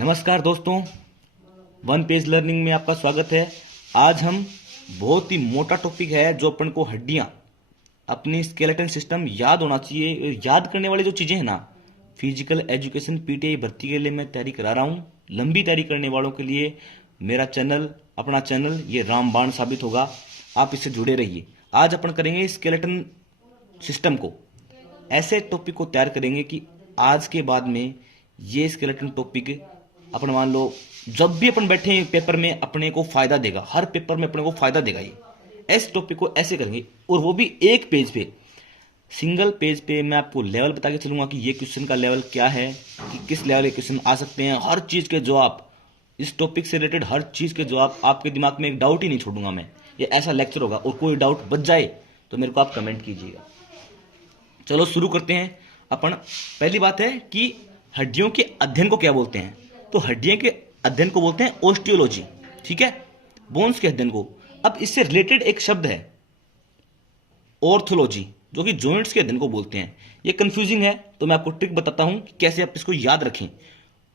नमस्कार दोस्तों, one page learning में आपका स्वागत है। आज हम बहुत ही मोटा टॉपिक है जो अपन को हड्डियां अपनी स्केलेटन सिस्टम याद होना चाहिए। याद करने वाली जो चीजें हैं ना, फिजिकल एजुकेशन पीटीआई भर्ती के लिए मैं तैयारी करा रहा हूँ। लंबी तैयारी करने वालों के लिए मेरा चैनल, अपना चैनल ये रामबाण साबित होगा। आप इससे जुड़े रहिए। आज अपन करेंगे स्केलेटन सिस्टम को, ऐसे टॉपिक को तैयार करेंगे कि आज के बाद में ये स्केलेटन टॉपिक अपन मान लो जब भी अपन बैठे हैं पेपर में अपने को फायदा देगा। हर पेपर में अपने को फायदा देगा। ये इस टॉपिक को ऐसे करेंगे और वो भी एक पेज पे, सिंगल पेज पे मैं आपको लेवल बता के चलूंगा कि ये क्वेश्चन का लेवल क्या है, कि किस लेवल के क्वेश्चन आ सकते हैं। हर चीज के जवाब, इस टॉपिक से रिलेटेड हर चीज के जवाब आपके दिमाग में एक डाउट ही नहीं छोड़ूंगा मैं। ये ऐसा लेक्चर होगा और कोई डाउट बच जाए तो मेरे को आप कमेंट कीजिएगा। चलो शुरू करते हैं। अपन पहली बात है कि हड्डियों के अध्ययन को क्या बोलते हैं। तो हड्डियों के अध्ययन को बोलते हैं ओस्टियोलॉजी, ठीक है, बोन्स के अध्ययन को। अब इससे रिलेटेड एक शब्द है ऑर्थोलॉजी, जो कि जॉइंट्स के अध्ययन को बोलते हैं। ये कंफ्यूजिंग है तो मैं आपको ट्रिक बताता हूं कि कैसे आप इसको याद रखें।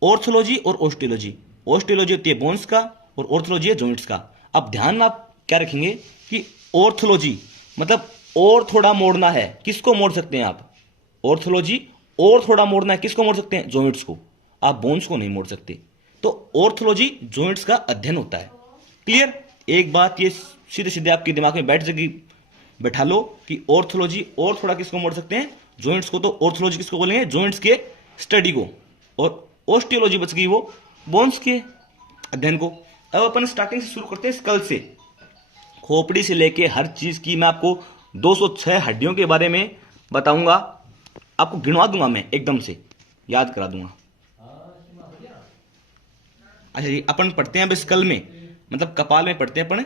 ऑर्थोलॉजी और ओस्टियोलॉजी, ओस्टियोलॉजी होती है बोन्स का और ऑर्थोलॉजी है जॉइंट्स का। अब ध्यान में आप क्या रखेंगे कि ऑर्थोलॉजी मतलब और थोड़ा मोड़ना है, किसको मोड़ सकते हैं आप? ऑर्थोलॉजी और थोड़ा मोड़ना है, किसको मोड़ सकते हैं? जॉइंट्स को। आप बोन्स को नहीं मोड़ सकते। तो ऑर्थोलॉजी जॉइंट्स का अध्ययन होता है। क्लियर? एक बात ये सीधे सीधे आपके दिमाग में बैठ जाएगी, बैठा लो कि ऑर्थोलॉजी और थोड़ा किसको मोड़ सकते हैं? जॉइंट्स को। तो ऑर्थोलॉजी किसको बोलेंगे? जॉइंट्स के स्टडी को। और ऑस्टियोलॉजी बच गई वो बोन्स के अध्ययन को। अब अपन स्टार्टिंग से शुरू करते हैं स्कल से। खोपड़ी से लेके हर चीज की मैं आपको 206 हड्डियों के बारे में बताऊंगा। आपको गिनवा दूंगा, मैं एकदम से याद करा दूंगा। अच्छा जी, अपन पढ़ते हैं अब स्कल में, मतलब कपाल में पढ़ते हैं अपन,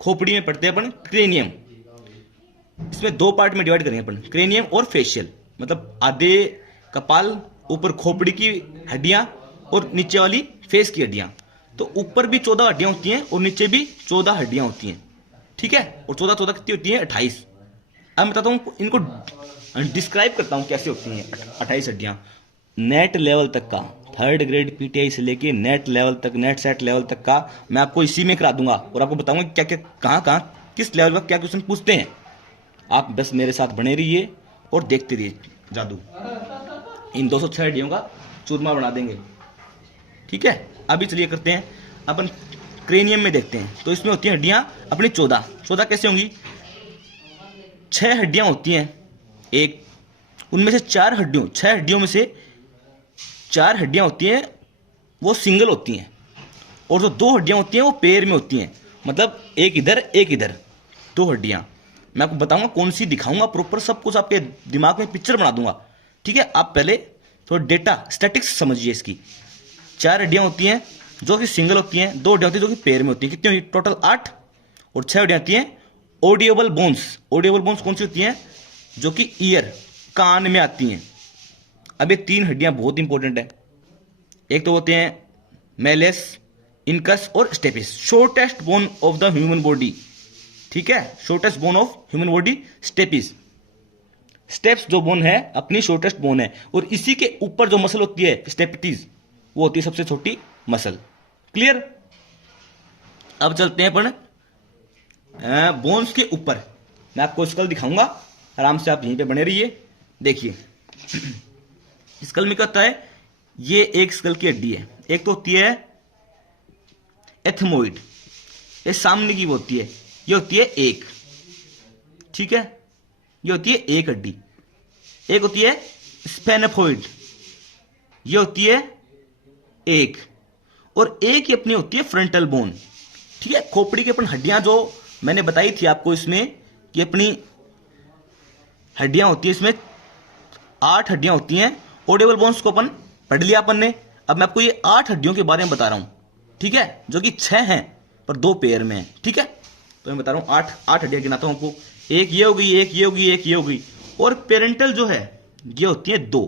खोपड़ी में पढ़ते हैं अपन क्रेनियम। इसमें दो पार्ट में डिवाइड करेंगे अपन, क्रेनियम और फेशियल। मतलब आधे कपाल, ऊपर खोपड़ी की हड्डियां और नीचे वाली फेस की हड्डियां। तो ऊपर भी 14 हड्डियां होती हैं और नीचे भी 14 हड्डियां होती हैं, ठीक है। और 14 14 कितनी होती है? 28। अब मैं बताता हूं, इनको डिस्क्राइब करता हूं कैसे होती हैं 28 हड्डियां। नेट लेवल तक का, थर्ड ग्रेड पीटीआई से लेके नेट लेवल तक, नेट सेट लेवल तक का मैं आपको इसी में करा दूंगा और आपको बताऊंगा क्या क्या, कहां कहां, किस लेवल का क्या क्वेश्चन पूछते हैं। आप बस मेरे साथ बने रहिए और देखते रहिए जादू। इन 206 हड्डियों का चूरमा बना देंगे, ठीक है। अभी चलिए करते हैं अपन क्रेनियम में देखते हैं। तो इसमें होती हैं हड्डियां अपनी 14 कैसे होंगी? 6 हड्डियां होती हैं एक, उनमें से 6 हड्डियों में से 4 हड्डियां होती हैं वो सिंगल होती हैं, और जो 2 हड्डियां होती हैं वो पेयर में होती हैं। मतलब एक इधर 2 हड्डियां। मैं आपको बताऊंगा कौन सी, दिखाऊंगा प्रॉपर सब कुछ, आपके दिमाग में पिक्चर बना दूंगा, ठीक है। आप पहले थोड़ा डेटा स्टैटिक्स समझिए इसकी। 4 हड्डियां होती हैं जो कि सिंगल होती हैं, 2 हड्डियां होती हैं जो कि पेयर में होती हैं। कितनी हुई टोटल? 8। और 6 हड्डियां होती हैं ऑडिएबल बोन्स। ऑडिएबल बोन्स कौन सी होती हैं? जो कि ईयर, कान में आती हैं। अब ये 3 हड्डियां बहुत इंपॉर्टेंट है। एक तो होते हैं मेलेस, इनकस और stapes. Shortest bone of the human body, ठीक है। Shortest bone of human body stapes. Stapes जो बोन है अपनी शॉर्टेस्ट बोन है, और इसी के ऊपर जो मसल होती है स्टेपिटीज, वो होती है सबसे छोटी मसल। क्लियर? अब चलते हैं अपन बोन्स के ऊपर। मैं आपको स्कल दिखाऊंगा, आराम से आप यहीं पे बने रहिए। देखिए स्कल में क्या होता है? ये एक स्कल की हड्डी है। एक तो होती है एथमोइड, ये सामने की वो होती है, ये होती है एक, ठीक है। ये होती है एक हड्डी। एक होती है स्पेनेफोइड, ये होती है एक, और एक ही अपनी होती है फ्रंटल बोन, ठीक है। खोपड़ी की अपन हड्डियां जो मैंने बताई थी आपको इसमें कि अपनी हड्डियां होती है, इसमें 8 हड्डियां होती हैं। ऑडिबल बोन्स को अपन पढ़ लिया अपन ने। अब मैं आपको ये 8 हड्डियों के बारे में बता रहा हूं, ठीक है, जो कि 6 हैं पर 2 पेयर में है, ठीक है। तो मैं बता रहा हूं 8 हड्डियां गिनाता हूं आपको। एक ये होगी, एक ये होगी, एक ये होगी, और पेरेंटल जो है ये होती है 2।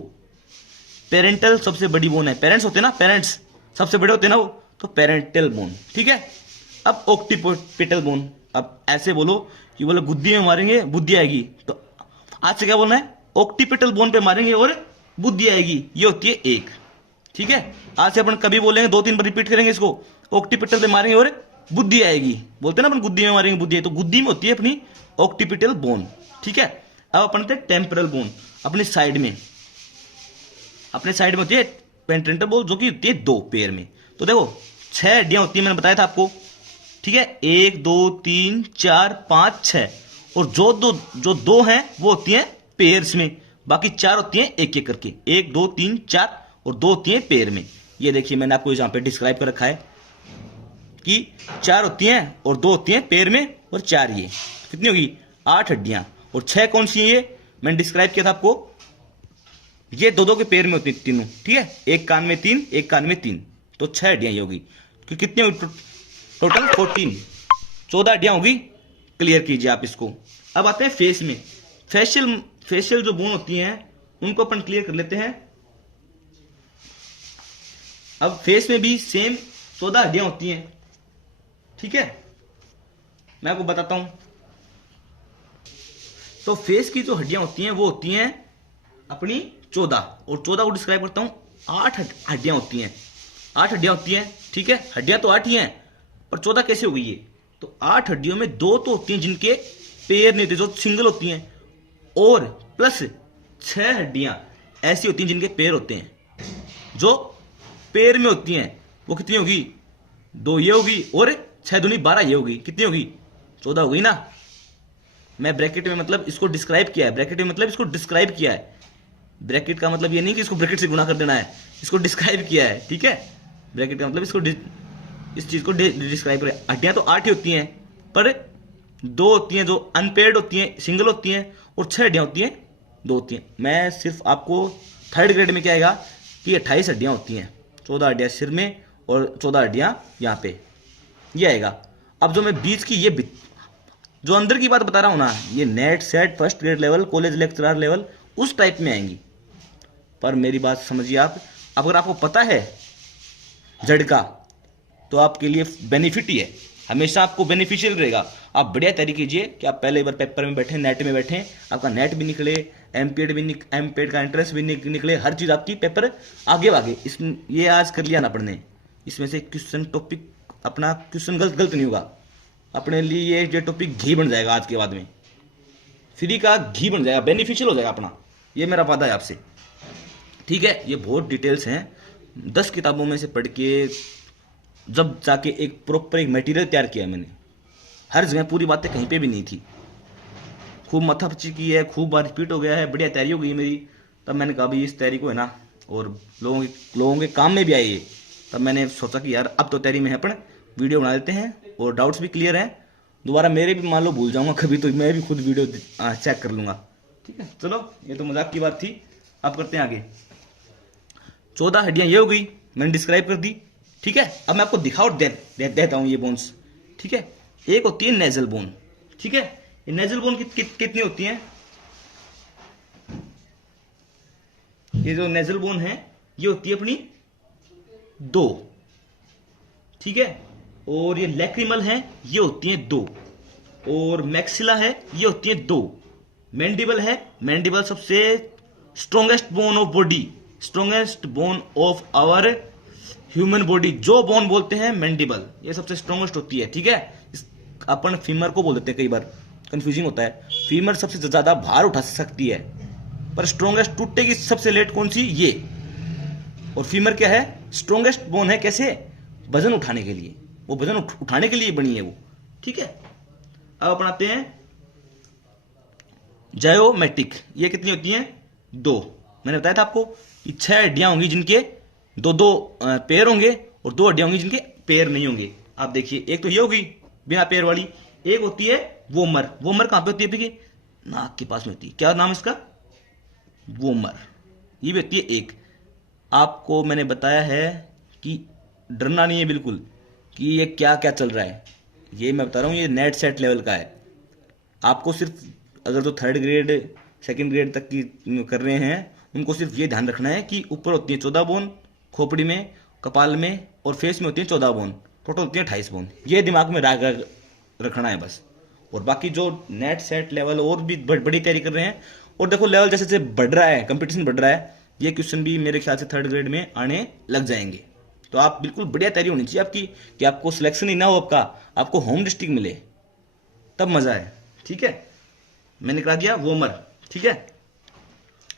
पेरेंटल सबसे बड़ी बोन है। पेरेंट्स होते हैं ना, पेरेंट्स सबसे बड़े होते हैं ना वो, तो पेरेंटल बोन, ठीक है। अब ऑक्टिपिटल बोन। अब ऐसे बोलो कि बोले गुद्दी में मारेंगे बुद्धि आएगी, तो आज से क्या बोलना है? ऑक्टिपिटल बोन पे मारेंगे और बुद्धि आएगी। ये होती है एक, ठीक है, आज से अपन कभी बोलेंगे 2-3 बार रिपीट करेंगे इसको, ऑक्टिपिटल पे मारेंगे और बुद्धि आएगी। बोलते हैं ना अपन गुद्दी में मारेंगे बुद्धि, तो गुद्दी में होती है अपनी ऑक्टिपिटल बोन। ठीक है, अब अपन थे टेम्परल बोन अपनी साइड में, अपने साइड में होती है पेंटेंटल बोन जो कि होती है 2 पेयर में। तो देखो 6 हड्डियां होती है, मैंने बताया था आपको। ठीक है, 1 2 3 4 5 6, और जो दो हैं वो होती हैं पेयर्स में, बाकी 4 होती हैं एक एक करके, 1 2 3 4, और 2 होती हैं पेयर में। ये देखिए मैंने आपको यहाँ पे डिस्क्राइब कर रखा है कि 4 होती हैं और 2 होती हैं पेयर में, और 4 ये कितनी होगी 8 हड्डियां। और 6 कौन सी है ये मैंने डिस्क्राइब किया था आपको, ये 2-2 के पेयर में होती है तीनों। ठीक है, एक कान में 3 एक कान में 3, तो 6 हड्डियां ये होगी। कितनी होगी टोटल 14 हड्डियां होगी। क्लियर कीजिए आप इसको। अब आते हैं फेस में। फेशियल जो बोन होती हैं उनको अपन क्लियर कर लेते हैं। अब फेस में भी सेम 14 हड्डियां होती हैं। ठीक है, मैं आपको बताता हूं। तो फेस की जो हड्डियां होती हैं वो होती हैं अपनी 14, और 14 को डिस्क्राइब करता हूं 8 हड्डियां होती हैं। 8 हड्डियां होती हैं। ठीक है, हड्डियां तो 8 ही हैं, पर 14 कैसे हो गई ये? तो 8 हड्डियों में 2 तो होती हैं जिनके पेयर नहीं होते, जो सिंगल होती हैं, और प्लस 6 हड्डियां ऐसी होती हैं जिनके पेयर होते हैं। जो पेयर में होती हैं वो कितनी होगी? 2 ये होगी, और 6 दूनी 12 ये होगी। कितनी होगी? 14 हो गई ना। मैं ब्रैकेट में मतलब इसको डिस्क्राइब किया है, ब्रैकेट में मतलब इसको डिस्क्राइब किया है। ब्रैकेट का मतलब ये नहीं कि इसको ब्रैकेट से गुणा कर देना है, इसको डिस्क्राइब किया है। ठीक है, ब्रैकेट का मतलब इसको इस चीज को डिस्क्राइब करें। हड्डियां तो 8 ही होती हैं, पर 2 होती हैं जो अनपेयर्ड होती हैं, सिंगल होती हैं, और 6 हड्डियां होती हैं 2 होती हैं। मैं सिर्फ आपको 3rd ग्रेड में क्या आएगा कि 28 हड्डियां होती हैं, 14 हड्डियां सिर में और 14 हड्डियां यहाँ पे, ये आएगा। अब जो मैं बीच की ये जो अंदर की बात बता रहा हूं ना, ये net set 1st grade level, college lecturer level, उस टाइप में आएंगी। पर मेरी बात समझिए आप, अगर आपको पता है जड़ का, तो आपके लिए बेनिफिट ही है, हमेशा आपको बेनिफिशियल रहेगा। आप बढ़िया तैयारी कीजिए कि आप पहले बार पेपर में बैठे, नेट में बैठे, आपका नेट भी निकले, एमपीएड का एंट्रेंस भी निकले, हर चीज़ आपकी पेपर आगे आगे। ये आज कर लिया ना पढ़ने, इसमें से क्वेश्चन टॉपिक अपना क्वेश्चन गलत नहीं होगा, अपने लिए ये टॉपिक घी बन जाएगा। आज के बाद में फ्री का घी बन जाएगा, बेनिफिशियल हो जाएगा अपना, ये मेरा वादा है आपसे। ठीक है, ये बहुत डिटेल्स हैं, 10 किताबों में से पढ़ के जब जाके एक प्रॉपर एक मटेरियल तैयार किया है मैंने। हर जगह पूरी बातें कहीं पे भी नहीं थी, खूब माथापच्ची की है, खूब बार रिपीट हो गया है, बढ़िया तैयारी हो गई है मेरी। तब मैंने कहा भाई इस तैयारी को है ना, और लोगों के काम में भी आई है। तब मैंने सोचा कि यार अब तो तैयारी में है, अपन वीडियो बना लेते हैं, और डाउट्स भी क्लियर हैं। दोबारा मेरे भी मान लो भूल जाऊंगा कभी, तो मैं भी खुद वीडियो चेक कर लूंगा। ठीक है, चलो ये तो मजाक की बात थी, अब करते हैं आगे। 14 हड्डियां ये हो गई, मैंने डिस्क्राइब कर दी। ठीक है, अब मैं आपको दिखाओ देता हूं ये बोन्स। ठीक है, एक होती है नेजल बोन। ठीक है, ये नेजल बोन कितनी होती है? ये जो नेजल बोन है ये होती है अपनी 2। ठीक है, और ये लैक्रिमल है, ये होती है 2, और मैक्सिला है, ये होती है 2। मैंडिबल है, मैंडिबल सबसे strongest bone of body, strongest bone of our human body, जो बोन बोलते हैं मैंडिबल, ये सबसे स्ट्रॉन्गेस्ट होती है। ठीक है, अपन फीमर को बोल देते हैं, कई बार कंफ्यूजिंग होता है। फीमर सबसे ज्यादा भार उठा सकती है, पर स्ट्रॉन्गेस्ट टूटेगी सबसे लेट कौन सी? ये। और फीमर क्या है? स्ट्रॉन्गेस्ट बोन है। कैसे? वजन उठाने के लिए, वो वजन उठाने के लिए बनी है वो। ठीक है, अब अपन आते हैं जायोमेट्रिक। ये कितनी होती हैं? 2। मैंने बताया था आपको कि 6 हड्डियां होंगी जिनके 2-2 पेयर होंगे, और 2 हड्डियां होंगी जिनके पेयर नहीं होंगे। आप देखिए, एक तो ये होगी बिना पेयर वाली, एक होती है वोमर। वोमर कहां पे होती है? देखिए नाक के पास में होती है। क्या नाम इसका? वोमर। ये भी होती है एक। आपको मैंने बताया है कि डरना नहीं है बिल्कुल कि ये क्या क्या चल रहा है, ये मैं बता रहा हूं, ये नेट सेट लेवल का है। आपको सिर्फ अगर जो 3rd ग्रेड 2nd ग्रेड तक की कर रहे हैं, उनको सिर्फ ये ध्यान रखना है कि ऊपर होती है 14 बोन, खोपड़ी में, कपाल में और फेस में होती है 14 बोन, टोटल होती है 28 बोन। ये दिमाग में रखना है बस। और बाकी जो नेट सेट लेवल और भी बड़ी तैयारी कर रहे हैं, और देखो लेवल जैसे जैसे बढ़ रहा है, कंपटीशन बढ़ रहा है, ये क्वेश्चन भी मेरे ख्याल से थर्ड ग्रेड में आने लग जाएंगे। तो आप बिल्कुल बढ़िया तैयारी होनी चाहिए आपकी, कि आपको सिलेक्शन ही ना हो आपका, आपको होम डिस्ट्रिक्ट मिले, तब मजा है। ठीक है, मैंने करा दिया वोमर। ठीक है,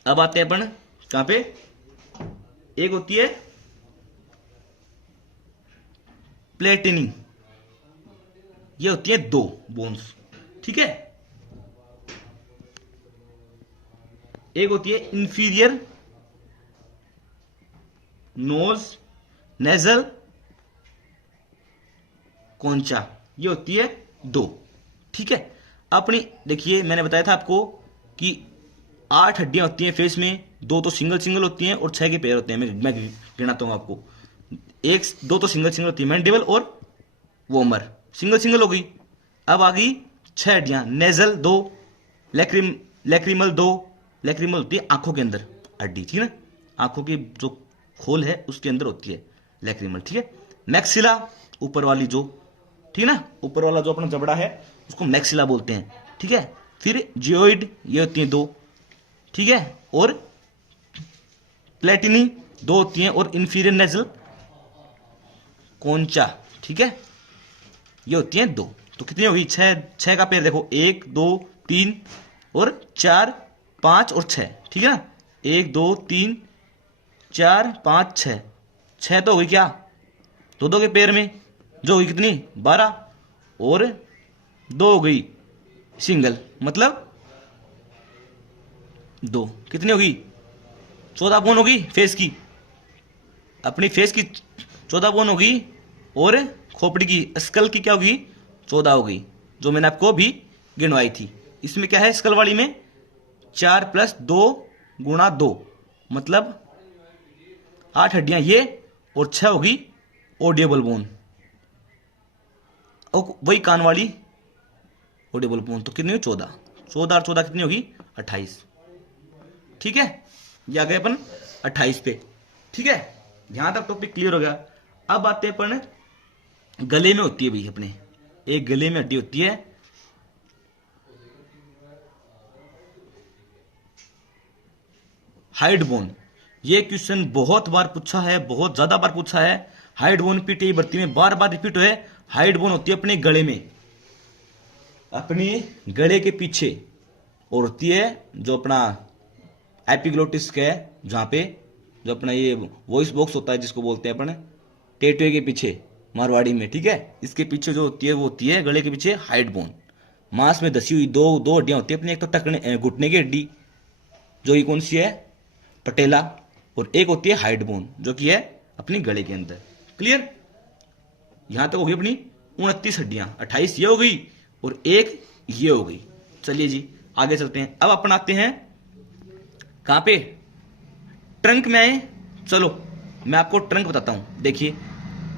अब आते हैं अपन कहां पे, एक होती है प्लेटिनी, ये होती है 2 बोन्स। ठीक है, एक होती है इंफीरियर नोज नेजल कॉन्चा, ये होती है 2। ठीक है, अपनी देखिए मैंने बताया था आपको कि 8 हड्डियां होती हैं फेस में, 2 तो सिंगल सिंगल होती हैं और 6 के पैर होते हैं। मैं गिनाता हूं आपको, 2 तो सिंगल सिंगल होती है, मैंडिबल और वोमर सिंगल सिंगल हो गई। अब आ गई 6 हड्डियां, नेजल 2, लैक्रिमल 2, लैक्रिमल होती है आंखों के अंदर हड्डी, ठीक है ना, आंखों की जो खोल है उसके अंदर होती है लैक्रिमल। ठीक है, मैक्सिला ऊपर वाली जो, ठीक है ना, ऊपर वाला जो अपना जबड़ा है उसको मैक्सिला बोलते हैं। ठीक है, फिर जियोइड, ये होती हैं 2। ठीक है, और प्लेटिनी 2 होती हैं, और इंफीरियर नेजल कॉन्चा, ठीक है, ये होती हैं 2। तो कितनी होगी, 6 का पेयर देखो, 1 2 3 और 4 5 और 6। ठीक है ना, 1 2 3 4 5 6, 6 तो होगी क्या, 2 के पेयर में, जो होगी कितनी 12, और 2 हो गई सिंगल, मतलब 2, कितनी होगी 14 बोन होगी फेस की, अपनी फेस की 14 बोन होगी, और खोपड़ी की स्कल की क्या होगी 14 होगी, जो मैंने आपको अभी गिनवाई थी। इसमें क्या है, स्कल वाली में 4 + 2 × 2, मतलब 8 हड्डियां ये, और 6 होगी ऑडिबल बोन, और वही कान वाली ऑडिबल बोन, तो कितनी हुई 14, 14 और 14 कितनी होगी 28। ठीक है, ये आ गए अपन 28 पे। ठीक है, यहां तक टॉपिक क्लियर हो गया। अब आते हैं अपन गले में होती है भाई अपने, एक गले में हड्डी होती है हाइड बोन। ये क्वेश्चन बहुत बार पूछा है, बहुत ज्यादा बार पूछा है। हाइड बोन पीटी भर्ती में बार बार रिपीट हुए। हाइड बोन होती है अपने गले में, अपनी गले के पीछे, और होती है जो अपना एपिग्लोटिस का है, जहां पे जो अपना ये वॉइस बॉक्स होता है जिसको बोलते हैं अपन, टेटुए के पीछे मारवाड़ी में। ठीक है, इसके पीछे जो होती है वो होती है गले के पीछे हाइड बोन, मांस में धसी हुई दो हड्डियां होती है अपनी, एक तो टकने घुटने की हड्डी जो ये कौन सी है पटेला, और एक होती है हाइड बोन जो कि है अपनी गले के अंदर। क्लियर, यहां तक होगी अपनी 29 हड्डियां, 28 ये हो गई और एक ये हो गई। चलिए जी आगे चलते हैं। अब अपन आते हैं कहां पे, ट्रंक में आए। चलो मैं आपको ट्रंक बताता हूं। देखिए,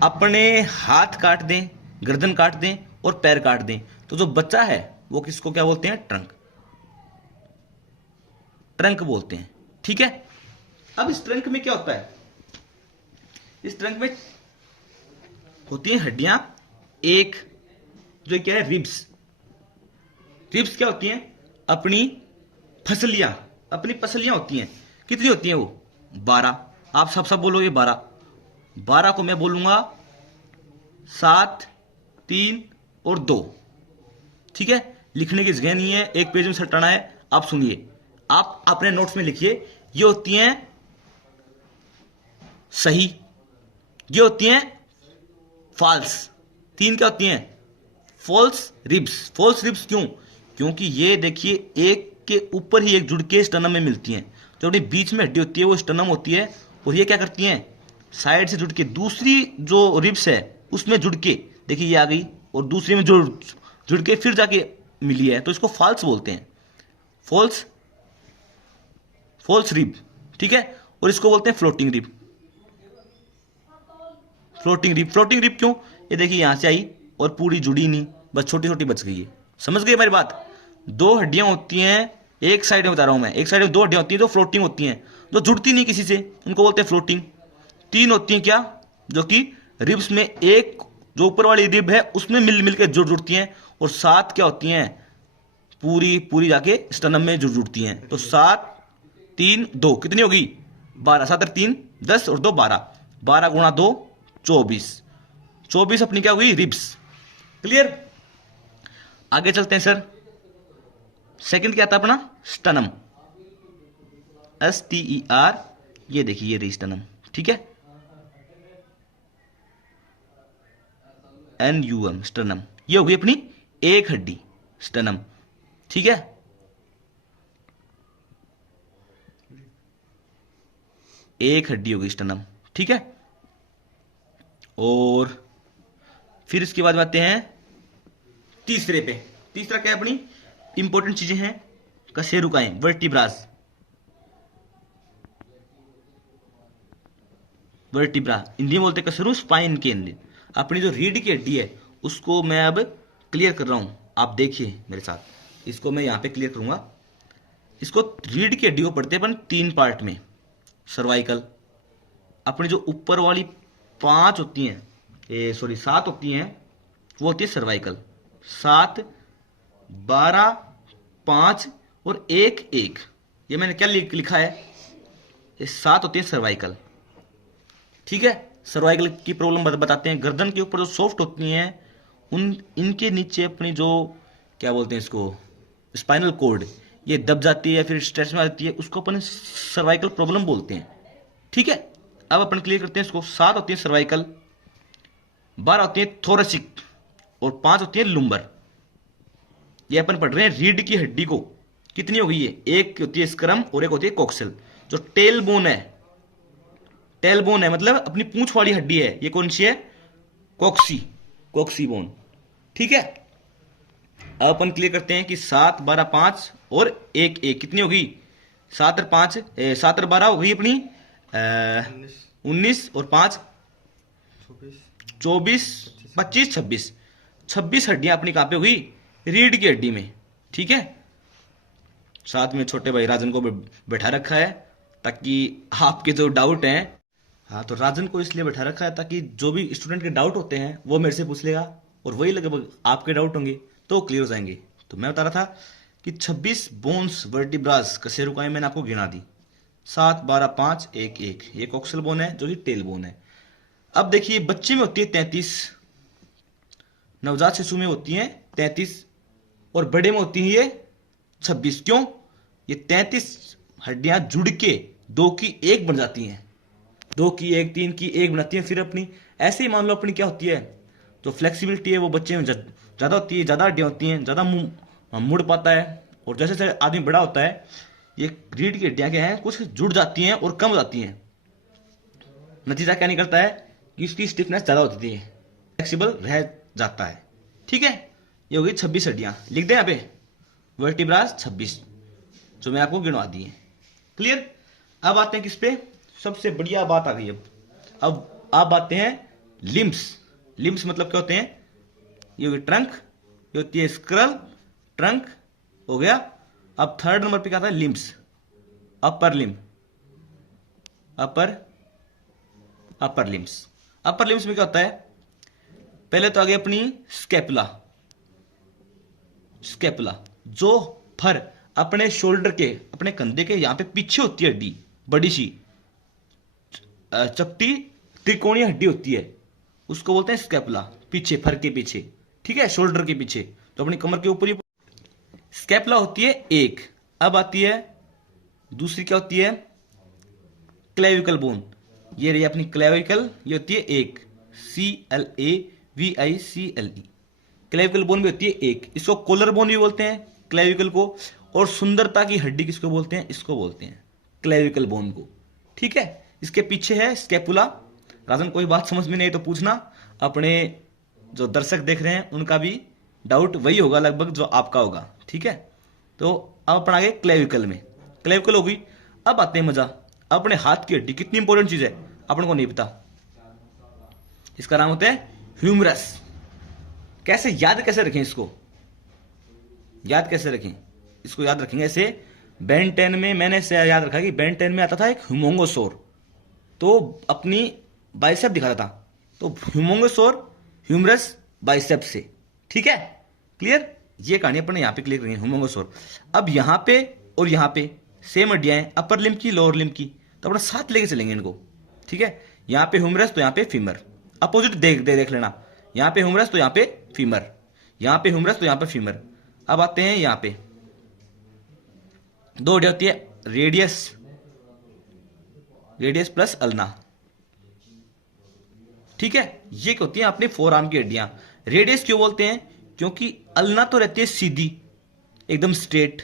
अपने हाथ काट दें, गर्दन काट दें और पैर काट दें, तो जो बच्चा है वो किसको क्या बोलते हैं, ट्रंक, ट्रंक बोलते हैं। ठीक है, अब इस ट्रंक में क्या होता है, इस ट्रंक में होती हैं हड्डियां, एक जो क्या है रिब्स। रिब्स क्या होती हैं, अपनी फसलियां, अपनी पसलियां होती हैं। कितनी होती हैं वो 12। आप सब बोलोगे 12, 12 को मैं बोलूंगा 7 3 और 2। ठीक है, लिखने की जगह नहीं है, एक पेज में सटाना है। आप सुनिए, आप अपने नोट्स में लिखिए, ये होती हैं सही, ये होती हैं फॉल्स। 3 क्या होती हैं, फॉल्स रिब्स। फॉल्स रिब्स क्यों, क्योंकि ये देखिए एक के ऊपर ही एक जुड़ के स्टर्नम में मिलती हैं। जो अपनी बीच में हड्डी होती है वो स्टर्नम होती है, और ये क्या करती हैं साइड से जुड़ के दूसरी जो रिब्स है उसमें जुड़ के, देखिए ये आ गई और दूसरी में जुड़ के फिर जाके मिली है, तो इसको फॉल्स बोलते हैं, फॉल्स रिब। ठीक है, और इसको बोलते हैं फ्लोटिंग रिब। फ्लोटिंग रिब क्यों, ये देखिए यहां से आई और पूरी जुड़ी नहीं, बस छोटी छोटी बच गई है। समझ गए हमारी बात, 2 हड्डियां होती हैं एक साइड में, बता रहा हूं मैं, एक साइड में 2 हड्डियां होती हैं जो फ्लोटिंग होती हैं, जो जुड़ती नहीं किसी से, उनको बोलते हैं फ्लोटिंग। 3 होती हैं क्या, जो कि रिब्स में एक जो ऊपर वाली रिब है उसमें मिल के जुड़ती हैं, और 7 क्या होती हैं पूरी जाके स्टर्नम में जुड़ती हैं। तो 7 3 2 कितनी होगी 12, 7 और 3 10 और 2 12, 12 गुणा 2 24, 24 अपनी क्या हुई रिब्स। क्लियर। आगे चलते हैं सर। सेकंड क्या था अपना स्टनम, STER, ये देखिए ये रही स्टनम, ठीक है, NUM स्टनम, ये होगी अपनी एक हड्डी स्टनम, ठीक है। एक हड्डी होगी स्टनम, ठीक है। और फिर इसके बाद आते हैं तीसरे पे। तीसरा क्या है अपनी इंपॉर्टेंट चीजें हैं, कशेरुकाएं, वर्टिब्रास, वर्टिब्रा हिंदी में बोलते हैं कशेरु, स्पाइन के अंदर अपनी जो रीढ़ की हड्डी है उसको मैं अब क्लियर कर रहा हूं, आप देखिए मेरे साथ, इसको मैं यहां पे क्लियर करूंगा। इसको रीढ़ की हड्डी को पढ़ते हैं अपन 3 पार्ट में। सर्वाइकल, अपनी जो ऊपर वाली 5 होती हैं, सॉरी 7 होती हैं, वो होती है सर्वाइकल, 7, 12, 5 और 1 1, ये मैंने क्या लिखा है, ये 7 होती है सर्वाइकल, ठीक है। सर्वाइकल की प्रॉब्लम बताते हैं। गर्दन के ऊपर जो सॉफ्ट होती हैं उन इनके नीचे अपनी जो क्या बोलते हैं इसको स्पाइनल कोड, ये दब जाती है या फिर स्ट्रेस में आ जाती है, उसको अपन सर्वाइकल प्रॉब्लम बोलते हैं, ठीक है। अब अपन क्लियर करते हैं इसको। 7 होती है सर्वाइकल, 12 होती है थोरेसिक और 5 होती है लुम्बर। ये अपन पढ़ रहे हैं रीढ़ की हड्डी को, कितनी हो गई है, एक होती है स्क्रम और एक होती है कोक्सेल। जो टेल बोन है, टेल बोन है मतलब अपनी पूंछ वाली हड्डी है, ये कौन सी है, कोक्सी बोन, ठीक है। अब अपन क्लियर करते हैं कि 7, 12, 5 और 1 1 कितनी होगी, 7 और 5 7 और 12 हो गई अपनी 19 और 5 24 25 26, 26 हड्डियां अपनी कहां पे हुई, रीढ़ की हड्डी में, ठीक है। साथ में छोटे भाई राजन को बैठा रखा है ताकि आपके जो डाउट हैं, हाँ तो राजन को इसलिए बैठा रखा है ताकि जो भी स्टूडेंट के डाउट होते हैं वो मेरे से पूछ लेगा और वही लगभग आपके डाउट होंगे तो क्लियर हो जाएंगे। तो मैं बता रहा था कि 26 बोन्स वर्टिब्रास कशेरुकाएं मैंने आपको गिना दी, 7, 12, 5, 1 1, ये कोक्सल बोन है जो कि टेल बोन है। अब देखिए बच्चे में होती है 33, नवजात शिशु में होती है 33 और बड़े में होती है ये 26। क्यों, ये 33 हड्डियां जुड़ के 2 की 1 बन जाती हैं, 2 की 1, 3 की 1 बनाती है। फिर अपनी ऐसे ही मान लो अपनी क्या होती है, जो फ्लेक्सिबिलिटी है वो बच्चे में ज़्यादा होती है, ज़्यादा हड्डियाँ होती हैं, ज़्यादा मुड़ पाता है। और जैसे जैसे आदमी बड़ा होता है ये रीढ़ की हड्डियाँ क्या हैं, कुछ जुड़ जाती हैं और कम हो जाती हैं। नतीजा क्या निकलता है कि इसकी स्टिफनेस ज़्यादा होती है, फ्लेक्सिबल रह जाता है, ठीक है। ये होगी 26 हड्डियाँ, लिख दें यहाँ पे वर्टिब्रास 26 जो मैं आपको गिनवा दी है, क्लियर। अब आते हैं किस पे, सबसे बढ़िया बात आ गई। अब आप आते हैं लिम्स। लिम्स मतलब क्या होते हैं, ये होगी ट्रंक, ये होती है स्क्रल, ट्रंक हो गया। अब थर्ड नंबर पे क्या आता है, लिम्स, अपर लिम, अपर लिम्स। अपर लिम्स में क्या होता है, पहले तो आ गई अपनी स्कैपुला, स्कैपुला जो फर अपने शोल्डर के, अपने कंधे के यहां पे पीछे होती है हड्डी, बड़ी सी चपटी त्रिकोणीय हड्डी होती है, उसको बोलते हैं स्कैपुला, पीछे फर के पीछे, ठीक है, शोल्डर के पीछे, तो अपनी कमर के ऊपर ही स्कैपुला होती है एक। अब आती है दूसरी, क्या होती है, क्लेविकल बोन, ये रही अपनी क्लेविकल, ये होती है एक, CLAVICLE, क्लेविकल बोन भी होती है एक। इसको कोलर बोन भी बोलते हैं क्लेविकल को, और सुंदरता की हड्डी किसको बोलते हैं, इसको बोलते हैं क्लेविकल बोन को, ठीक है। इसके पीछे है स्कैपुला। राजन कोई बात समझ में नहीं तो पूछना, अपने जो दर्शक देख रहे हैं उनका भी डाउट वही होगा लगभग जो आपका होगा, ठीक है। तो अब अपन आगे क्लेविकल में, क्लेविकल होगी। अब आते हैं मजा, अपने हाथ की हड्डी, कितनी इंपॉर्टेंट चीज है अपन को नहीं पता, इसका नाम होता है ह्यूमरस। कैसे याद कैसे रखें इसको, याद कैसे रखें इसको, याद रखेंगे ऐसे। बेन 10 में मैंने ऐसे याद रखा कि बेन 10 में आता था एक ह्यूमोंगोसोर, तो अपनी बाइसेप दिखाता था, तो ह्यूमोंगोसोर ह्यूमरस बाइसेप से, ठीक है, क्लियर। ये कहानी अपन यहां पे क्लियर करेंगे, ह्यूमोंगोसोर। अब यहां पे और यहां पे सेम हड्डियां हैं, अपर लिम्ब की लोअर लिम्ब की, तो अपना साथ लेके चलेंगे इनको, ठीक है। यहाँ पे ह्यूमरस तो यहाँ पे फीमर, अपोजिट देख लेना, यहाँ पे ह्यूमरस तो यहाँ पे फीमर, यहाँ पे ह्यूमरस तो यहाँ पे फीमर। अब आते हैं यहाँ पे, दो हड्डियां होती है, रेडियस प्लस अल्ना, ठीक है। ये क्या होती है अपनी फोर आर्म की हड्डियां। रेडियस क्यों बोलते हैं, क्योंकि अल्ना तो रहती है सीधी एकदम स्ट्रेट,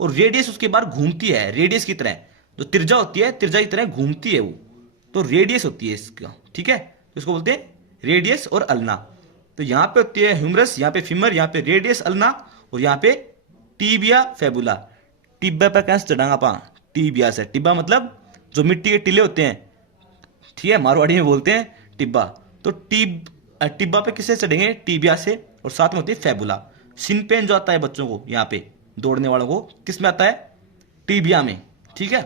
और रेडियस उसके बाहर घूमती है, रेडियस की तरह, जो त्रिज्या होती है त्रिज्या की तरह घूमती है वो, तो रेडियस होती है इसका, ठीक है। तो इसको बोलते हैं रेडियस और अल्ना। तो यहां पे होती है ह्यूमरस, यहां पे फीमर, यहां पे रेडियस अल्ना, और यहां पे टीबिया फेबुला। टिब्बा पर कैसे चढ़ांगा पा, टीबिया से, टिब्बा मतलब जो मिट्टी के टीले होते हैं, ठीक है, मारवाड़ी में बोलते हैं टिब्बा। तो टिब्बा पे किससे चढ़ेंगे, टीबिया से, और साथ में होती है फेबुला। सिन पेन जो आता है बच्चों को, यहाँ पे दौड़ने वालों को किस में आता है, टीबिया में, ठीक है।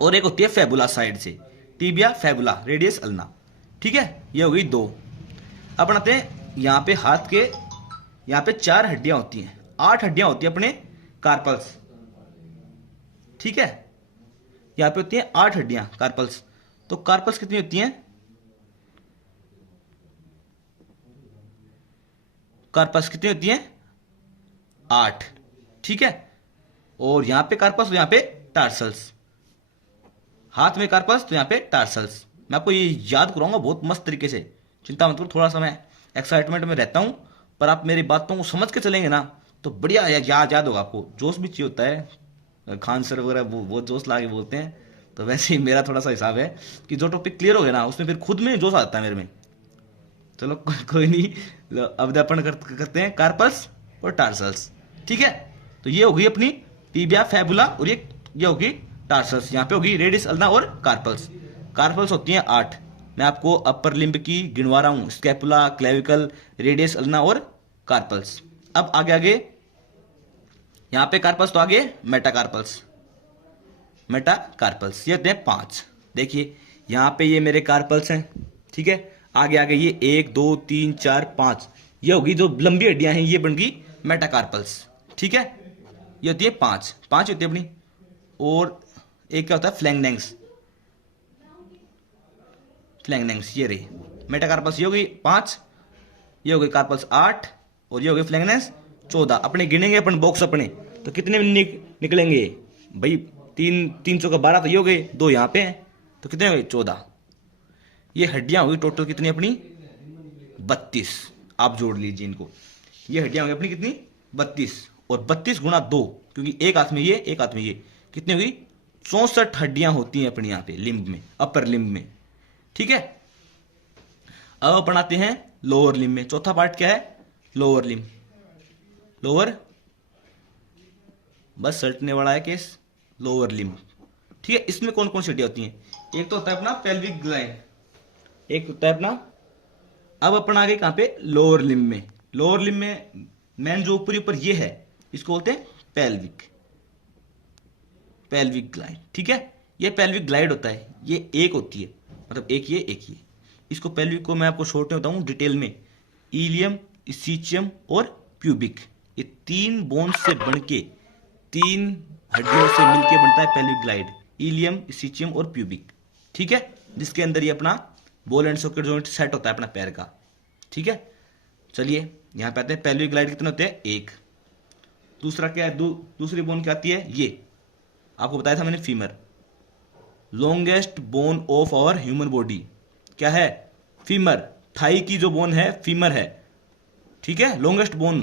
और एक होती है फेबुला साइड से, टीबिया फेबुला, रेडियस अल्ना, ठीक है। ये हो गई दो। अब बनाते हैं यहाँ पे हाथ के, यहाँ पे 4 हड्डियां होती हैं, 8 हड्डियां होती है अपने कार्पल्स, ठीक है। यहाँ पे होती है 8 हड्डियां कार्पल्स। तो कार्पल्स कितनी होती हैं, कार्पस कितनी होती हैं, 8, ठीक है। और यहां पे कार्पस तो यहां पे टार्सल्स, हाथ में कार्पस तो यहां पे टार्सल्स। मैं आपको ये याद कराऊंगा बहुत मस्त तरीके से, चिंता मत करो, थोड़ा सा मैं एक्साइटमेंट में रहता हूं, पर आप मेरी बातों को समझ के चलेंगे ना तो बढ़िया याद होगा आपको। जोश भी चाहिए होता है, खान सर वगैरह वो जोश ला के बोलते हैं, तो वैसे ही मेरा थोड़ा सा हिसाब है कि जो टॉपिक क्लियर हो गया ना उसमें फिर खुद में जोश आता है मेरे में। चलो कोई नहीं, अब अपन करते हैं कार्पल्स और टार्सल्स, ठीक है। तो ये होगी अपनी टीबिया फेबुला, और ये होगी टार्सल्स। यहाँ पे होगी रेडियस अल्ना और कार्पल्स। कार्पल्स होती हैं 8, मैं आपको अपर लिम्ब की गिनवा रहा हूं, स्कैपुला, क्लेविकल, रेडियस अल्ना और कार्पल्स। अब आगे यहाँ पे कार्पल्स तो आगे मेटाकार्पल्स, ये होते हैं 5। देखिए यहाँ पे ये मेरे कार्पल्स हैं, ठीक है। आगे ये 1 2 3 4 5, ये होगी जो लंबी हड्डियां हैं, ये बन गई मेटाकार्पल्स, ठीक है। ये होती है 5 होती है अपनी। और एक क्या होता है फ्लैंगडेंस, ये रही मेटाकार्पल्स, ये होगी 5, ये हो गई कार्पल्स 8, और ये हो गई फ्लैंगडेंस 14। अपने गिनेंगे अपन बॉक्स अपने, तो कितने निकलेंगे भाई, 3 चौका 12, तो ये हो गए, 2 यहाँ पे हैं, तो कितने हो गए 14। ये हड्डियां होगी टोटल कितनी अपनी, 32। आप जोड़ लीजिए इनको, ये हड्डियां होगी अपनी कितनी, 32, और 32 गुणा 2, क्योंकि एक हाथ में ये एक हाथ में ये, कितनी होगी 64 हड्डियां होती हैं अपने यहाँ पे लिम्ब में, अपर लिम्ब में, ठीक है। अब अपन आते हैं लोअर लिम्ब में। चौथा पार्ट क्या है, लोअर लिम्ब, लोअर बस सल्टने वाला है केस, लोअर लिम्ब, ठीक है। इसमें कौन कौन सी हड्डियां होती हैं, एक तो होता है अपना पेल्विक ग्लैंड, एक होता है अपना, अब अपन आ गए कहां पे, लोअर लिम्ब में। लोअर लिम्ब में मेन जो ऊपर ये है, इसको बोलते हैं पेल्विक ग्लैंड, ठीक है। ये पेल्विक ग्लैंड होता है, ये एक होती है, मतलब एक ये। इसको पेल्विक को मैं आपको शॉर्ट में बताऊं डिटेल में, इलियम, इसिचियम और प्यूबिक, ये 3 बोन से बन के, 3 हड्डियों से मिलकर बनता है पेल्विक ग्लैंड, इलियम, इसिचियम और प्यूबिक, ठीक है। जिसके अंदर ये अपना ball and socket joint set होता है अपना पैर का, ठीक है। चलिए यहां पे आते हैं, पेल्विक ग्लैंड कितने होते हैं, 1। दूसरा क्या है, दूसरी बोन क्या आती है, ये आपको बताया था मैंने, femur, longest bone of our human body क्या है, फीमर। थाई की जो बोन है फीमर है, ठीक है, लॉन्गेस्ट बोन,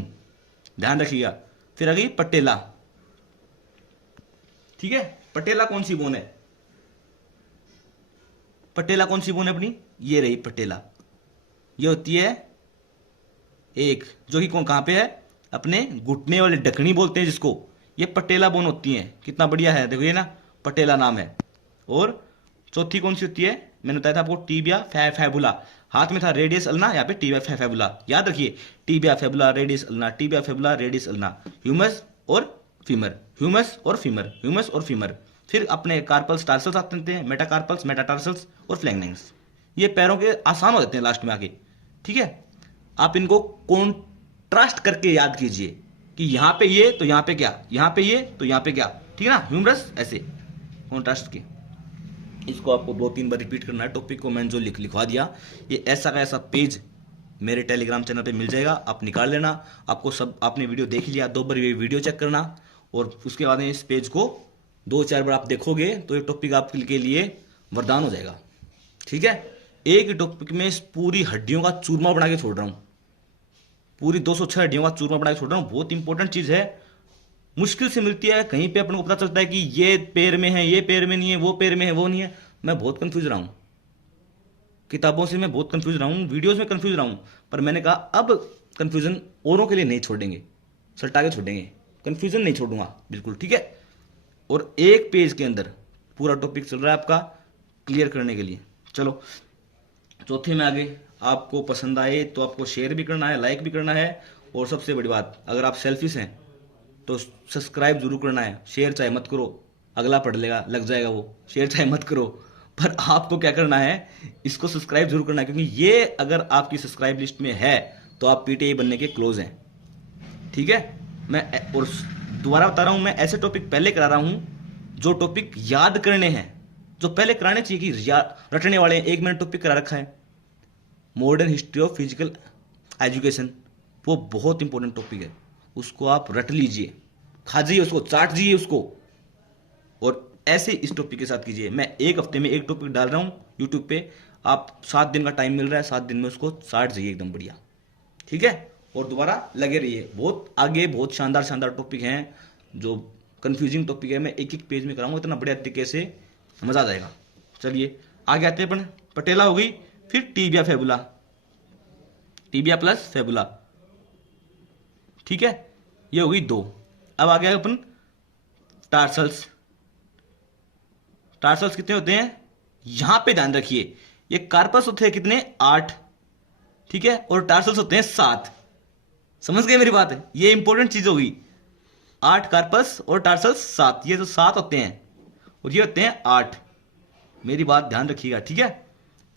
ध्यान रखिएगा। फिर आ गई पटेला, ठीक है। पटेला कौन सी बोन है, पटेला कौन सी बोन है अपनी, ये रही पटेला, ये होती है एक, जो कि कहां पे है, अपने घुटने वाले ढकनी बोलते हैं जिसको, ये पटेला बोन होती है। कितना बढ़िया है, देखो ये ना पटेला नाम है। और चौथी कौन सी होती है, मैंने बताया था आपको, टीबिया फेबुला। हाथ में था रेडियस अल्ना, यहाँ पे टीबिया फेबुला, याद रखिए, tibia fabula radius ulna, tibia fabula radius ulna, humus और फीमर, ह्यूमस और फीमर, ह्यूमस और फीमर। फिर अपने कार्पल्स टार्सल्स आते हैं, मेटाकार्पल्स, मेटाटार्सल्स और फ्लैंगडेंस। ये पैरों के आसान हो जाते हैं लास्ट में आके, ठीक है। आप इनको कॉन्ट्रास्ट करके याद कीजिए कि यहां पे ये तो यहां पे क्या, यहां पे ये तो यहां पे क्या, ठीक है ना, ह्यूमरस ऐसे कॉन्ट्रास्ट के। इसको आपको 2-3 बार रिपीट करना है। टॉपिक को मैंने जो लिखवा दिया, ये ऐसा का ऐसा पेज मेरे टेलीग्राम चैनल पे मिल जाएगा, आप निकाल लेना। आपको सब, आपने वीडियो देख लिया, 2 बार ये वीडियो चेक करना, और उसके बाद में इस पेज को 2-4 बार आप देखोगे तो ये टॉपिक आपके लिए वरदान हो जाएगा। ठीक है, एक टॉपिक में इस पूरी हड्डियों का चूरमा बना के छोड़ रहा हूं, पूरी 206 हड्डियों का चूरमा बना के छोड़ रहा हूं। बहुत इंपॉर्टेंट चीज है, मुश्किल से मिलती है, कहीं पे अपन को पता चलता है कि ये पैर में है, ये पैर में नहीं है, वो पैर में है, वो नहीं है। मैं बहुत कंफ्यूज रहा हूं, किताबों से मैं बहुत कंफ्यूज रहा हूं, वीडियोस में कंफ्यूज रहा हूं, पर मैंने कहा अब कंफ्यूजन औरों के लिए नहीं छोड़ेंगे, सल्टा के छोड़ेंगे, कंफ्यूजन नहीं छोड़ूंगा बिल्कुल। ठीक है, और एक पेज के अंदर पूरा टॉपिक चल रहा है आपका क्लियर करने के लिए। चलो चौथे में आगे, आपको पसंद आए तो आपको शेयर भी करना है, लाइक भी करना है, और सबसे बड़ी बात, अगर आप सेल्फिश हैं तो सब्सक्राइब जरूर करना है। शेयर चाहे मत करो, अगला पढ़ लेगा, लग जाएगा वो, शेयर चाहे मत करो, पर आपको क्या करना है, इसको सब्सक्राइब जरूर करना है, क्योंकि ये अगर आपकी सब्सक्राइब लिस्ट में है तो आप पीटीआई बनने के क्लोज हैं। ठीक है, मैं और दोबारा बता रहा हूं, मैं ऐसे टॉपिक पहले करा रहा हूं जो टॉपिक याद करने हैं, जो पहले कराने चाहिए कि रटने वाले। एक मैंने टॉपिक करा रखा है, modern history of physical education, वो बहुत इंपॉर्टेंट टॉपिक है, उसको आप रट लीजिए, खा जाइए उसको, चाट जाइए उसको, और ऐसे इस टॉपिक के साथ कीजिए। मैं एक हफ्ते में एक टॉपिक डाल रहा हूं यूट्यूब पे, आप 7 दिन का टाइम मिल रहा है, 7 दिन में उसको चाट जाइए एकदम बढ़िया। ठीक है, और दोबारा लगे रहिए, बहुत आगे बहुत शानदार शानदार टॉपिक हैं, जो कंफ्यूजिंग टॉपिक है, मैं एक एक पेज में कराऊंगा, इतना बढ़िया तरीके से मजा आ जाएगा। चलिए आगे आते हैं अपन, पटेला हो गई, फिर tibia fabula, tibia plus fabula. ठीक है, ये हो गई 2। अब आ गया अपन टार्सल्स। टार्सल्स कितने होते हैं, यहां पे ध्यान रखिए, ये कार्पस होते हैं कितने, 8। ठीक है, और टार्सल्स होते हैं 7। समझ गए मेरी बात है, ये इंपॉर्टेंट चीज होगी। 8 कार्पस और टार्सल्स 7, ये तो 7 होते हैं, और ये होते हैं 8। मेरी बात ध्यान रखिएगा। ठीक है,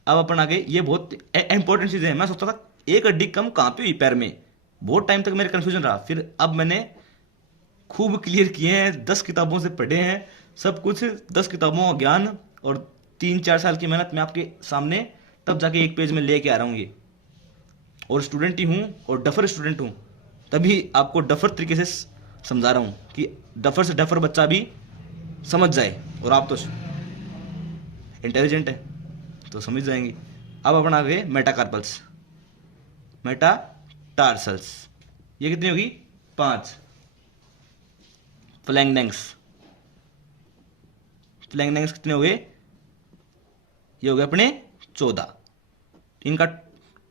अब अपन आगे, ये बहुत इंपॉर्टेंट चीजें हैं। मैं सोचता था एक हड्डी कम कहां पे हुई पैर में, बहुत टाइम तक मेरे कंफ्यूजन रहा, फिर अब मैंने खूब क्लियर किए हैं, 10 किताबों से पढ़े हैं सब कुछ, 10 किताबों का ज्ञान और 3-4 साल की मेहनत मैं आपके सामने तब जाके एक पेज में लेके आ रहा हूं ये। और स्टूडेंट ही हूं, और डफर स्टूडेंट हूं, तभी आपको डफर तरीके से समझा रहा हूं कि डफर से डफर बच्चा भी समझ जाए, और आप तो इंटेलिजेंट है तो समझ जाएंगे। अब अपन आ गए मेटाकार्पल्स, मेटाटार्सल्स, ये कितनी होगी, 5। फ्लैंगडेंग्स, फ्लैंगडेंग्स कितने हो गए, ये हो गए अपने 14। इनका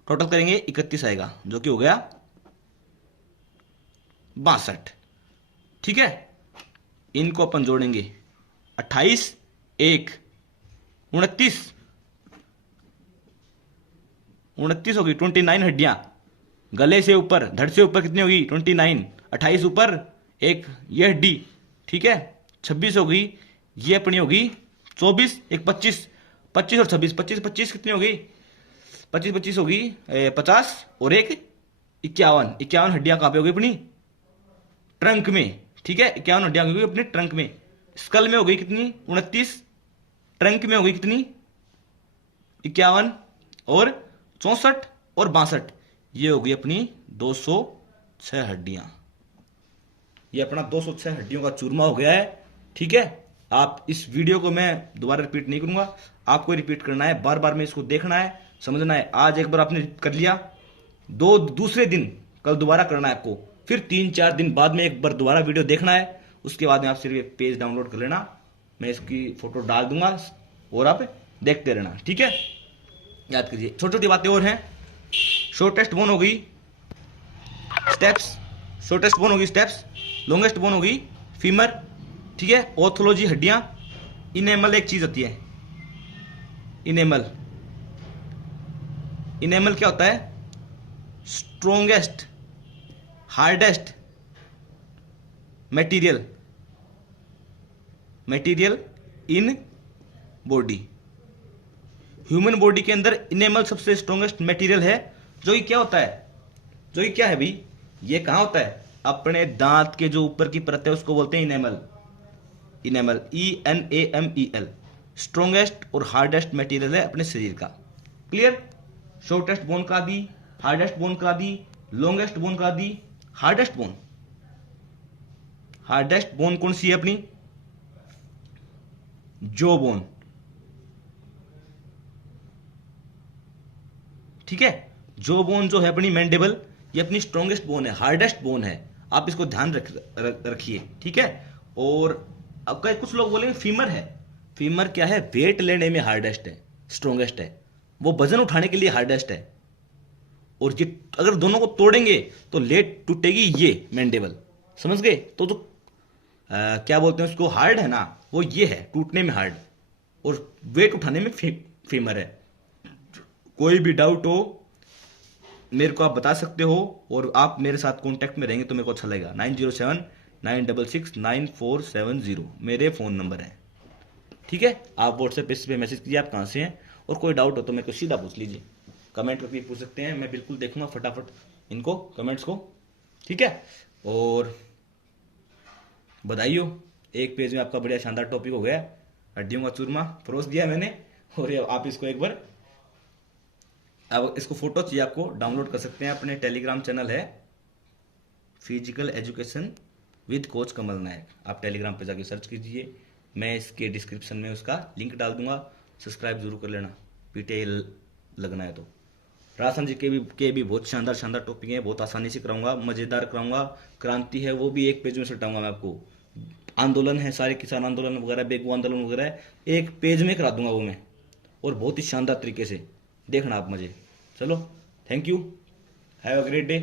टोटल करेंगे 31 आएगा, जो कि हो गया 62। ठीक है, इनको अपन जोड़ेंगे, 28, 1, 29, 29 होगी, 29 हड्डियां गले से ऊपर, धड़ से ऊपर कितनी होगी, 29, 28 ऊपर, एक ये हड्डी। ठीक है, 26 होगी, ये अपनी होगी 24, एक 25, 25 और 26, 25 25 कितनी होगी, 25 25 होगी 50, और एक 51, 51 हड्डियां कहां पे होगी अपनी, ट्रंक में। ठीक है, 51 हड्डियां होगी अपने ट्रंक में। स्कल में हो गई कितनी, 29, ट्रंक में हो गई कितनी, 51, और 64 और 62, ये हो गई अपनी 206 हड्डियां। ये अपना 206 हड्डियों का चूरमा हो गया है। ठीक है, आप इस वीडियो को मैं दोबारा रिपीट नहीं करूंगा, आपको रिपीट करना है, बार बार में इसको देखना है, समझना है। आज एक बार आपने कर लिया, दूसरे दिन कल दोबारा करना है आपको, फिर 3-4 दिन बाद में एक बार दोबारा वीडियो देखना है। उसके बाद में आप सिर्फ एक पेज डाउनलोड कर लेना, मैं इसकी फोटो डाल दूंगा और आप देखते रहना। ठीक है, याद कीजिए। छोटी छोटी बातें और हैं, शॉर्टेस्ट बोन हो गई स्टेप्स, शॉर्टेस्ट बोन होगी स्टेप्स, लॉन्गेस्ट बोन होगी फीमर। ठीक है, ऑर्थोलॉजी हड्डियां, इनेमल एक चीज होती है, इनेमल, इनेमल क्या होता है, strongest hardest material, material in body. Human body के अंदर इनेमल सबसे स्ट्रोंगेस्ट मटेरियल है, जो ये क्या होता है, जो ये क्या है भाई, ये कहां होता है, अपने दांत के जो ऊपर की परत है उसको बोलते हैं इनेमल, इनेमल, ENAMEL। स्ट्रोंगेस्ट और हार्डेस्ट मटेरियल है अपने शरीर का। क्लियर? शॉर्टेस्ट बोन करा दी, हार्डेस्ट बोन करा दी, लॉन्गेस्ट बोन करा दी, हार्डेस्ट बोन। हार्डेस्ट बोन कौन सी है अपनी? जो बोन। ठीक है, जो बोन जो है अपनी मैंडिबल, ये अपनी स्ट्रॉन्गेस्ट बोन है, हार्डेस्ट बोन है। आप इसको ध्यान रखिए। ठीक है। और अब कुछ लोग बोलेंगे फीमर है। फीमर क्या है? वेट लेने में हार्डेस्ट है, स्ट्रॉन्गेस्ट है, वो वजन उठाने के लिए हार्डेस्ट है। और ये अगर दोनों को तोड़ेंगे तो लेट टूटेगी ये मैंडिबल। समझ गए? तो क्या बोलते हैं उसको, हार्ड है ना, वो ये है, टूटने में हार्ड, और वेट उठाने में फीमर है। कोई भी डाउट हो मेरे को आप बता सकते हो, और आप मेरे साथ कांटेक्ट में रहेंगे तो मेरे को अच्छा लगेगा। 9079669470 मेरे फ़ोन नंबर है। ठीक है, आप व्हाट्सएप पे मैसेज कीजिए आप कहाँ से हैं, और कोई डाउट हो तो मेरे को सीधा पूछ लीजिए, कमेंट करके पूछ सकते हैं, मैं बिल्कुल देखूंगा फटाफट इनको कमेंट्स को। ठीक है, और बधाई हो, एक पेज में आपका बढ़िया शानदार टॉपिक हो गया। हड्डियों का चूरमा परोस दिया मैंने, और आप इसको एक बार, अब इसको फोटो चाहिए आपको, डाउनलोड कर सकते हैं, अपने टेलीग्राम चैनल है फिजिकल एजुकेशन विद कोच कमल नायक। आप टेलीग्राम पे जाके सर्च कीजिए, मैं इसके डिस्क्रिप्शन में उसका लिंक डाल दूंगा, सब्सक्राइब जरूर कर लेना, पीटे लगना है तो। राशन जी के भी बहुत शानदार शानदार टॉपिक हैं, बहुत आसानी से कराऊंगा, मजेदार कराऊंगा। क्रांति है वो भी एक पेज में सटाऊंगा मैं आपको। आंदोलन है, सारे किसान आंदोलन वगैरह, बेगू आंदोलन वगैरह एक पेज में करा दूंगा वो मैं, और बहुत ही शानदार तरीके से, देखना आप मजे। चलो, thank you, have a great day.